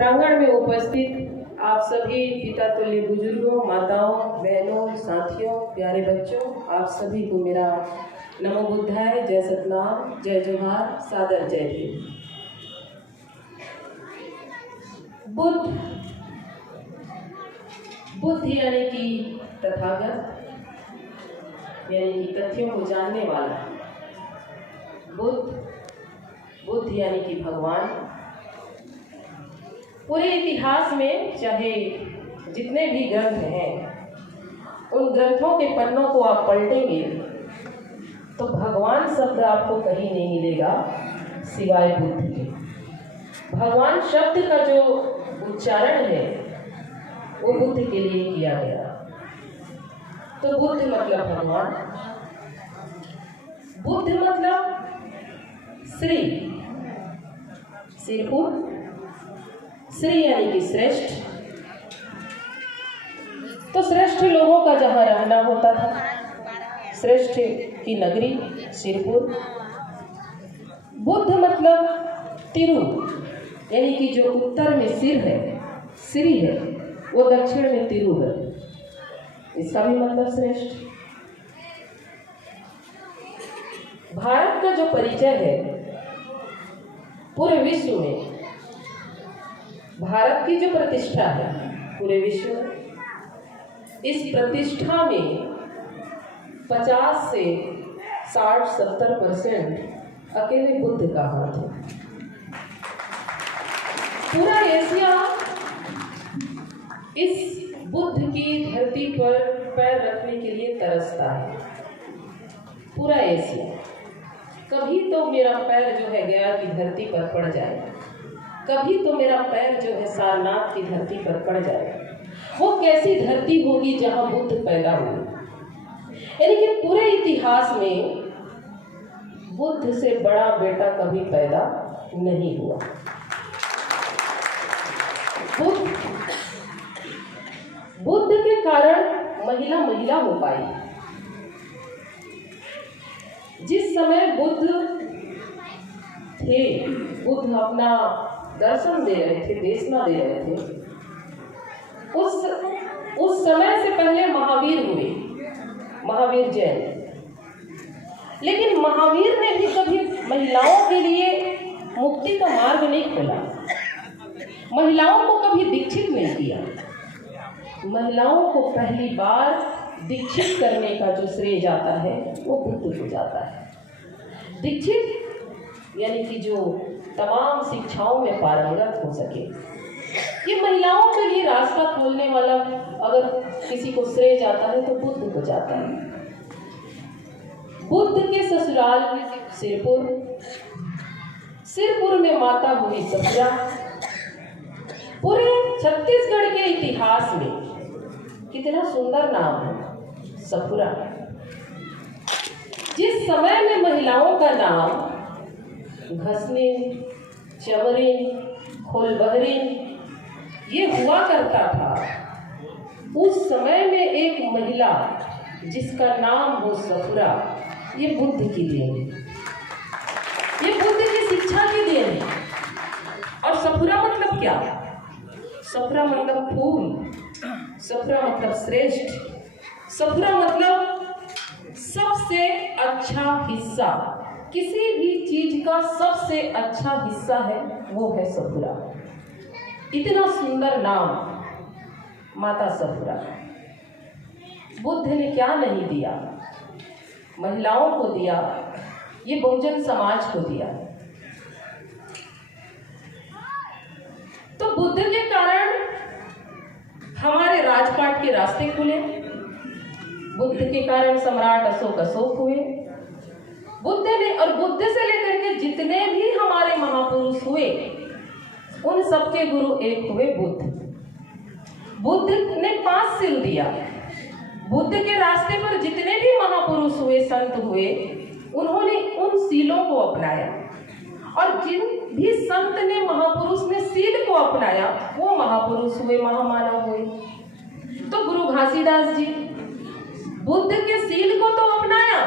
प्रांगण में उपस्थित आप सभी पिता तुल्य बुजुर्गों, माताओं, बहनों, साथियों, प्यारे बच्चों, आप सभी को मेरा नमो बुद्धाय, जय सतनाम, जय जोहार, सादर जय भीम। बुद्ध यानी कि तथागत, यानी कि तथ्यों को जानने वाला। बुद्ध यानी कि भगवान। पूरे इतिहास में चाहे जितने भी ग्रंथ हैं, उन ग्रंथों के पन्नों को आप पलटेंगे तो भगवान शब्द आपको कहीं नहीं मिलेगा सिवाय बुद्ध के। भगवान शब्द का जो उच्चारण है वो बुद्ध के लिए किया गया। तो बुद्ध मतलब भगवान, बुद्ध मतलब श्री, सिरपुर, श्री यानी कि श्रेष्ठ। तो श्रेष्ठ लोगों का जहाँ रहना होता था, श्रेष्ठ की नगरी सिरपुर। बुद्ध मतलब तिरु, यानी कि जो उत्तर में सिर है, श्री है, वो दक्षिण में तिरु है। इसका भी मतलब श्रेष्ठ। भारत का जो परिचय है पूरे विश्व में, भारत की जो प्रतिष्ठा है पूरे विश्व में, इस प्रतिष्ठा में 50 से 60-70% अकेले बुद्ध का हाथ है। पूरा एशिया इस बुद्ध की धरती पर पैर रखने के लिए तरसता है। पूरा एशिया। कभी तो मेरा पैर जो है गया की धरती पर पड़ जाए, कभी तो मेरा पैर जो है सारनाथ की धरती पर पड़ जाए। वो कैसी धरती होगी जहां बुद्ध पैदा हुए। यानी कि पूरे इतिहास में बुद्ध से बड़ा बेटा कभी पैदा नहीं हुआ। बुद्ध के कारण महिला हो पाई। जिस समय बुद्ध थे, बुद्ध अपना दर्शन दे रहे थे, देशना दे रहे थे, उस समय से पहले महावीर हुए, महावीर जैन। लेकिन महावीर ने भी कभी महिलाओं के लिए मुक्ति का मार्ग नहीं खोला, महिलाओं को कभी दीक्षित नहीं किया। महिलाओं को पहली बार दीक्षित करने का जो श्रेय जाता है वो बुद्ध को जाता है। दीक्षित यानी कि जो तमाम शिक्षाओं में पारंगत हो सके। ये महिलाओं के लिए रास्ता खोलने वाला अगर किसी को श्रेय जाता है तो बुद्ध को जाता है। बुद्ध के ससुराल सिरपुर, सिरपुर में माता हुई सफुरा। पूरे छत्तीसगढ़ के इतिहास में कितना सुंदर नाम है सफुरा। जिस समय में महिलाओं का नाम घसनीन, चमरीन, खोलबहरीन ये हुआ करता था, उस समय में एक महिला जिसका नाम हो सफुरा, ये बुद्ध की देन है, ये बुद्ध की शिक्षा की देन है। और सफुरा मतलब क्या? सफुरा मतलब फूल, सफुरा मतलब श्रेष्ठ, सफुरा मतलब सबसे अच्छा हिस्सा। किसी भी चीज का सबसे अच्छा हिस्सा है वो है सफुरा। इतना सुंदर नाम माता सफुरा। बुद्ध ने क्या नहीं दिया? महिलाओं को दिया, ये बहुजन समाज को दिया। तो बुद्ध के कारण हमारे राजपाट के रास्ते खुले, बुद्ध के कारण सम्राट अशोक हुए। बुद्ध ने और बुद्ध से लेकर के जितने भी हमारे महापुरुष हुए उन सबके गुरु एक हुए बुद्ध। बुद्ध ने 5 सील दिया। बुद्ध के रास्ते पर जितने भी महापुरुष हुए, संत हुए, उन्होंने उन सीलों को अपनाया। और जिन भी संत ने, महापुरुष ने सील को अपनाया वो महापुरुष हुए, महामानव हुए। तो गुरु घासीदास जी बुद्ध के सील को तो अपनाया,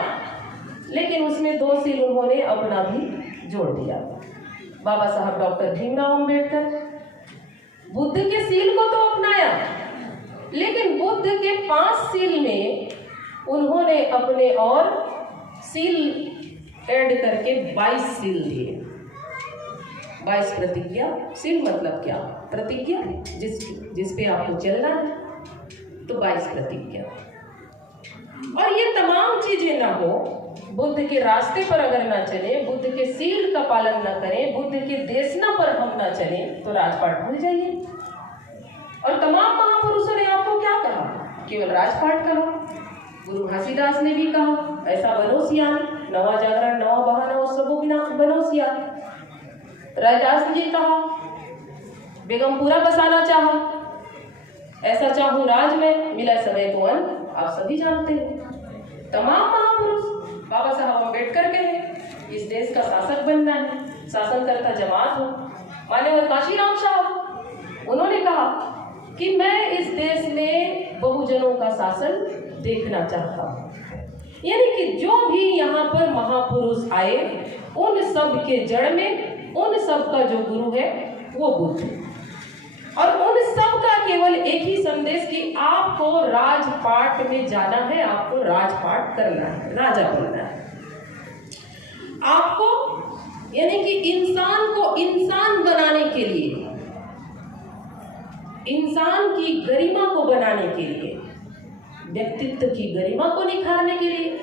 लेकिन उसमें 2 सील उन्होंने अपना भी जोड़ दिया। बाबा साहब डॉक्टर भीमराव अंबेडकर बुद्ध के सील को तो अपनाया, लेकिन बुद्ध के 5 सील में उन्होंने अपने और सील ऐड करके 22 सील दिए। 22 प्रतिज्ञा। सील मतलब क्या? प्रतिज्ञा, जिस पे आपको चलना है, तो 22 प्रतिज्ञा। और ये तमाम चीजें ना हो, बुद्ध के रास्ते पर अगर ना चले, बुद्ध के सील का पालन ना करें, बुद्ध के देशना पर हम ना चलें, तो राजपाट भूल जाइए। और तमाम महापुरुषों ने आपको क्या कहा? केवल राजपाट कहा। गुरु घासीदास ने भी कहा ऐसा बनो सियान, नवा जागरण नवा बहाना उत्सवों की नाम बनो सियान। रैदास ने कहा बेगमपुरा बसाना चाहा, ऐसा चाहूं राज में मिला समय को अन्न, आप सभी जानते हैं। तमाम महापुरुष, बाबा साहब अम्बेडकर के इस देश का शासक बनना है, शासनकर्ता जमात हो। मान्यवर काशीराम साहब, उन्होंने कहा कि मैं इस देश में बहुजनों का शासन देखना चाहता हूँ। यानी कि जो भी यहाँ पर महापुरुष आए, उन सब के जड़ में उन सब का जो गुरु है वो बुद्ध है। और उन सब का केवल एक ही संदेश कि आपको राजपाट में जाना है, आपको राजपाट करना है, राजा बनना है। आपको यानी कि इंसान को इंसान बनाने के लिए, इंसान की गरिमा को बनाने के लिए, व्यक्तित्व की गरिमा को निखारने के लिए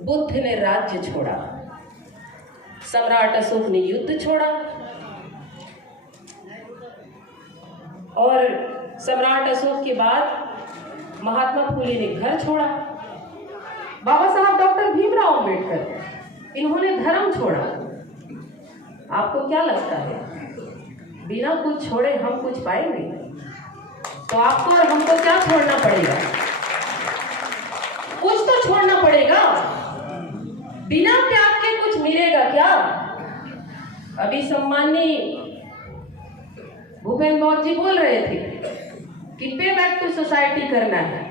बुद्ध ने राज्य छोड़ा। सम्राट अशोक ने युद्ध छोड़ा और सम्राट अशोक के बाद महात्मा फूले ने घर छोड़ा। बाबा साहब डॉक्टर भीमराव अम्बेडकर, इन्होंने धर्म छोड़ा। आपको क्या लगता है बिना कुछ छोड़े हम कुछ पाएंगे? तो आपको और हमको क्या छोड़ना पड़ेगा? कुछ तो छोड़ना पड़ेगा। बिना त्याग के कुछ मिलेगा क्या? अभी सम्माननीय भूपेंद्र गौर जी बोल रहे थे कि पे बैक टू सोसाइटी करना है,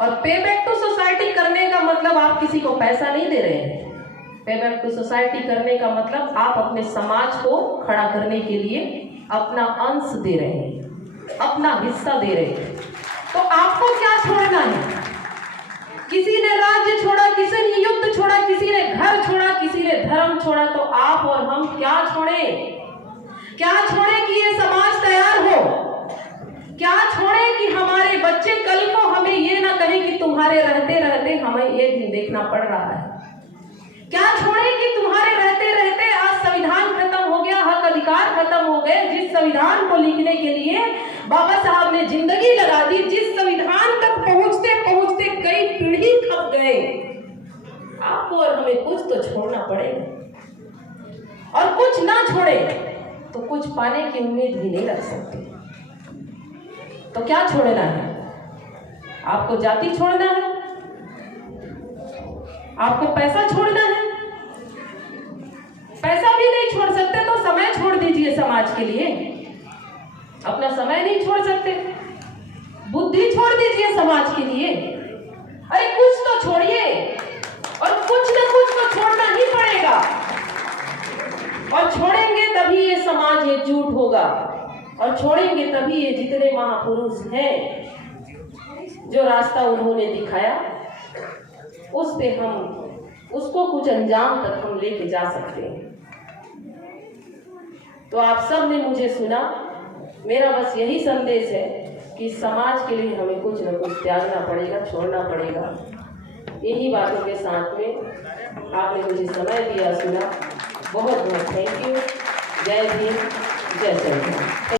और पे बैक टू सोसाइटी करने का मतलब आप किसी को पैसा नहीं दे रहे हैं। पे बैक टू सोसाइटी करने का मतलब आप अपने समाज को खड़ा करने के लिए अपना अंश दे रहे हैं, अपना हिस्सा दे रहे हैं। तो आपको क्या छोड़ना है? किसी ने राज्य छोड़ा, किसी ने युद्ध छोड़ा, किसी ने घर छोड़ा, किसी ने धर्म छोड़ा, तो आप और हम क्या छोड़ें? क्या छोड़ें कि ये समाज तैयार हो? क्या छोड़ें कि हमारे बच्चे कल को हमें ये ना कहें कि तुम्हारे रहते रहते हमें ये दिन देखना पड़ रहा है? क्या छोड़ें कि तुम्हारे रहते रहते आज संविधान खत्म हो गया, हक अधिकार खत्म हो गए, जिस संविधान को लिखने के लिए बाबा साहब ने जिंदगी लगा दी, जिस संविधान तक पहुंचते पहुंचते कई पीढ़ी खप गए। आपको और हमें कुछ तो छोड़ना पड़ेगा, और कुछ ना छोड़े तो कुछ पाने की उम्मीद भी नहीं रख सकते। तो क्या छोड़ना है? आपको जाति छोड़ना है? आपको पैसा छोड़ना है? पैसा भी नहीं छोड़ सकते तो समय छोड़ दीजिए समाज के लिए। अपना समय नहीं छोड़ सकते, बुद्धि छोड़ दीजिए समाज के लिए। अरे कुछ तो छोड़िए, और कुछ ना कुछ तो छोड़ना ही पड़ेगा। और छोड़ेंगे तभी ये समाज एकजुट होगा, और छोड़ेंगे तभी ये जितने महापुरुष हैं जो रास्ता उन्होंने दिखाया उस पे हम उसको कुछ अंजाम तक हम लेके जा सकते हैं। तो आप सब ने मुझे सुना। मेरा बस यही संदेश है कि समाज के लिए हमें कुछ न कुछ त्यागना पड़ेगा, छोड़ना पड़ेगा। इन्हीं बातों के साथ में आपने मुझे समय दिया, सुना, बहुत बहुत थैंक यू। जय भीम, जय श्री राम।